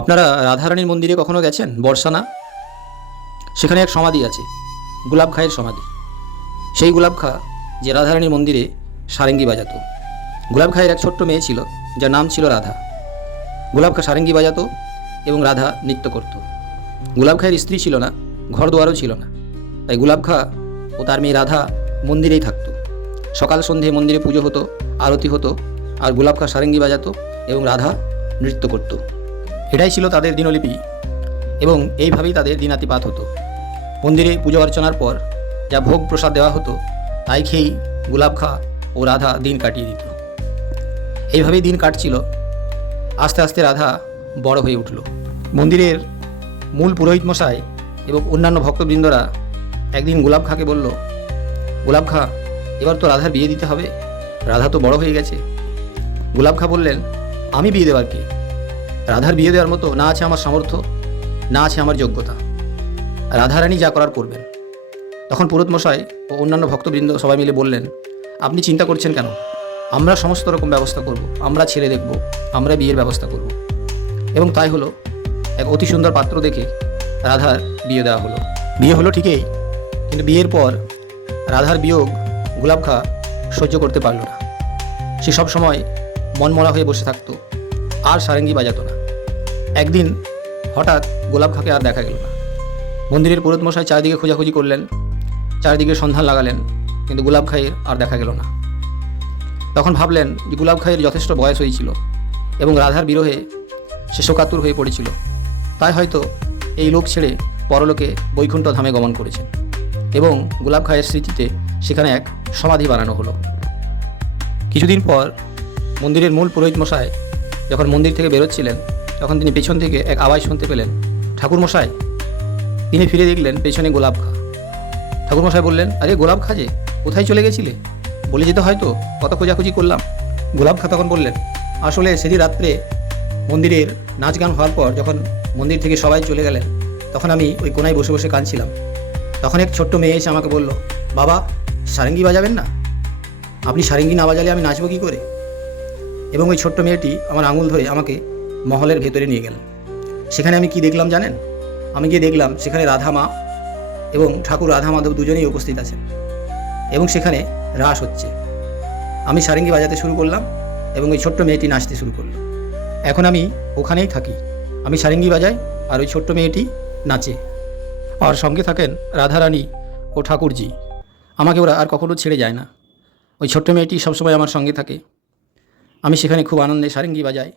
আপনারা রাধারানীর মন্দিরে কখনো গেছেন? বর্ষানা, সেখানে এক সমাধি আছে, গুলাব খাঁয়ের সমাধি। সেই গুলাব খাঁ যে রাধারানীর মন্দিরে সারেঙ্গি বাজাতো। গুলাব খাঁয়ের এক ছোট্ট মেয়ে ছিল, যার নাম ছিল রাধা। গুলাব খাঁ সারেঙ্গি বাজাতো এবং রাধা নৃত্য করত। গুলাব খাঁয়ের স্ত্রী ছিল না, ঘর দুয়ারও ছিল না, তাই গুলাব খাঁ ও তার মেয়ে রাধা মন্দিরেই থাকতো। সকাল সন্ধে মন্দিরে পুজো হতো, আরতি হতো, আর গুলাব খাঁ সারেঙ্গি বাজাতো এবং রাধা নৃত্য করত। এটাই ছিল তাদের দিনলিপি এবং এইভাবেই তাদের দিনাতিপাত হতো। মন্দিরে পুজো অর্চনার পর যা ভোগ প্রসাদ দেওয়া হতো তাই খেয়েই গুলাব খাঁ ও রাধা দিন কাটিয়ে দিত। এইভাবেই দিন কাটছিল। আস্তে আস্তে রাধা বড় হয়ে উঠল। মন্দিরের মূল পুরোহিত মশাই এবং অন্যান্য ভক্তবৃন্দরা একদিন গুলাব খাঁকে বলল, গুলাব খাঁ, এবার তো রাধার বিয়ে দিতে হবে, রাধা তো বড় হয়ে গেছে। গুলাব খাঁ বললেন, আমি বিয়ে দেওয়ার কে? রাধার বিয়ে দেওয়ার মতো না আছে আমার সামর্থ্য, না আছে আমার যোগ্যতা। রাধারানী যা করার করবেন। তখন পুরোহিত মশাই ও অন্যান্য ভক্তবৃন্দ সবাই মিলে বললেন, আপনি চিন্তা করছেন কেন? আমরা সমস্ত রকম ব্যবস্থা করব, আমরা ছেলে দেখব, আমরা বিয়ের ব্যবস্থা করব। এবং তাই হলো। এক অতি সুন্দর পাত্র দেখে রাধার বিয়ে দেওয়া হলো। বিয়ে হলো ঠিকই, কিন্তু বিয়ের পর রাধার বিয়োগ গুলাব খাঁ সহ্য করতে পারল না। সে সব সময় মনমরা হয়ে বসে থাকতো, আর সারেঙ্গি বাজাতো না। একদিন হঠাৎ গোলাপ খাঁকে আর দেখা গেল না। মন্দিরের পুরোহিত মশাই চারিদিকে খোঁজাখুঁজি করলেন, চারিদিকে সন্ধান লাগালেন, কিন্তু গুলাব খাঁয়ের আর দেখা গেল না। তখন ভাবলেন যে গুলাব খাঁয়ের যথেষ্ট বয়স হয়েছিল এবং রাধার বিরহে সে শোকাতুর হয়ে পড়েছিল, তাই হয়তো এই লোক ছেড়ে পরলোকে বৈকুণ্ঠ ধামে গমন করেছেন। এবং গুলাব খাঁয়ের স্মৃতিতে সেখানে এক সমাধি বানানো হলো। কিছুদিন পর মন্দিরের মূল পুরোহিত মশাই যখন মন্দির থেকে বেরোচ্ছিলেন, তখন তিনি পেছন থেকে এক আওয়াজ শুনতে পেলেন, ঠাকুর মশাই। তিনি ফিরে দেখলেন পেছনে গোলাপ খাঁ। ঠাকুর মশাই বললেন, আরে গোলাপ খাঁ যে, কোথায় চলে গেছিলে? বলে যেতে হয়তো, কত খোঁজাখুঁজি করলাম। গোলাপ খাঁ তখন বললেন, আসলে সেদিন রাত্রে মন্দিরের নাচ গান হওয়ার পর যখন মন্দির থেকে সবাই চলে গেলেন, তখন আমি ওই কোনায় বসে বসে কাঁদছিলাম। তখন এক ছোট্ট মেয়ে এসে আমাকে বলল, বাবা, সারেঙ্গি বাজাবেন না? আপনি সারেঙ্গি না বাজালে আমি নাচবো কী করে? এবং ওই ছোট্ট মেয়েটি আমার আঙুল ধরে আমাকে মহলের ভেতরে নিয়ে গেলেন। সেখানে আমি কি দেখলাম জানেন? আমি গিয়ে দেখলাম সেখানে রাধা মা এবং ঠাকুর রাধা মাধব দুজনেই উপস্থিত আছেন এবং সেখানে রাস হচ্ছে। আমি সারেঙ্গি বাজাতে শুরু করলাম এবং ওই ছোট্ট মেয়েটি নাচতে শুরু করলো। এখন আমি ওখানেই থাকি, আমি সারেঙ্গি বাজাই আর ওই ছোট্ট মেয়েটি নাচে। আর সঙ্গে থাকেন রাধারানী ও ঠাকুরজি। আমাকে ওরা আর কখনো ছেড়ে যায় না। ওই ছোট্ট মেয়েটি সবসময় আমার সঙ্গে থাকে। আমি সেখানে খুব আনন্দে সারেঙ্গি বাজাই।